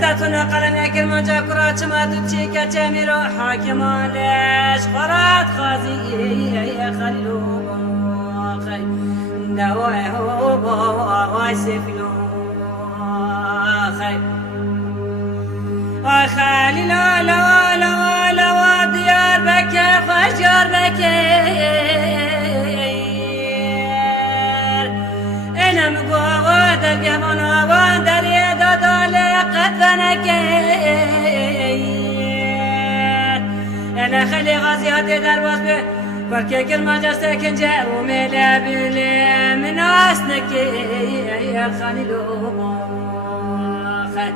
تتنا قلنا كلمة جاكرا چما دوچی کچه میرو حاکمانش خورات خازی یا خلیلو خی دوای هو با سفلو خی خلیلا لوا لوا لوا دیار بکر خوش یار بکر اینم گوه در گمان آوان در یدادال قد أنا خلي غازياتي درباس به فكك المجلسة كنجر وميلا بلي من أسنك يا خليلو خل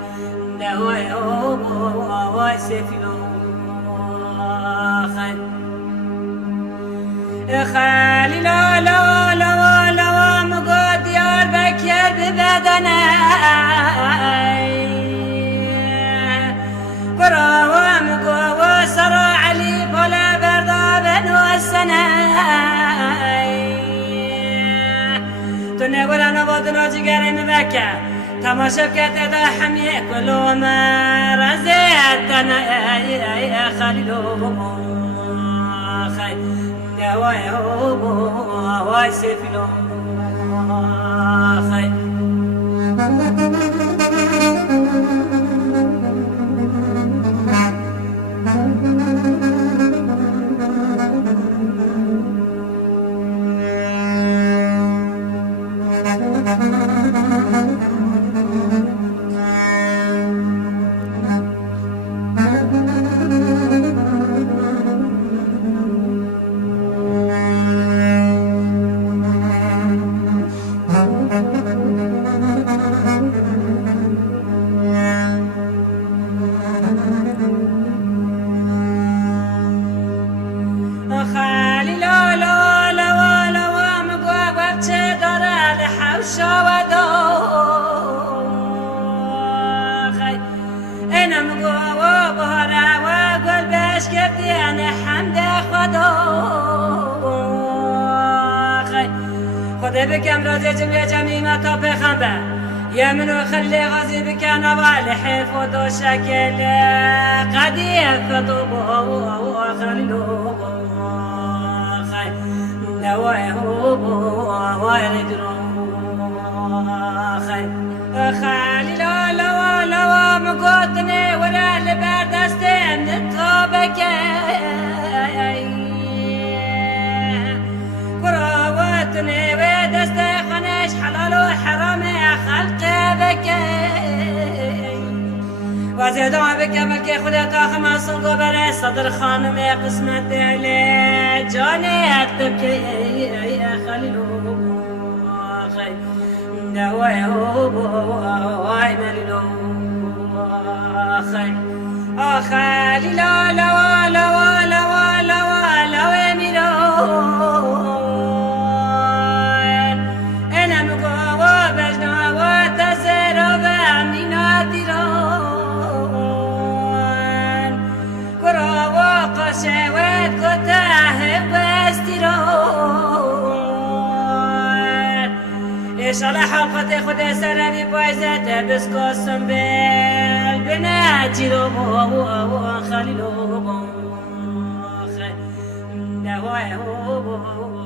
دواي واي سفلو خل خليلو لو لو لو مقود يار بكير ببدني قراوة مقوى سرى علي بلا بردابن والسناي تنقل أنا بطنو جيجاري مبكى تماشى بكتة حمية كلو ما رزيتنا يا خليلو خي دواي هو واي سفلو خي خدا بكم راضي جميع جميع تا بخنبه يمنو خلي غازي بكم نوالي حيف ودو شكل قديم فطوبو خليلو خي نواي هو ويردرو خي خليلو لوا لوا مقوتني ورا لبردستين الطابكي كراواتني ودستي خنش حلال وحرام خلق بكي وزيدوا بك ملكي خدا تاخم الصنق بري صدر خانم قسمت لي جاني تبكي يا خليلو خي دواي واي مريلو خي خليلو لوا لوا لوا لوا لوا ميرو شوات كتاه واستيران إيش على حلقة خدا سرني بايزة بس قسم بالبنات رو خليلو خي دواي هو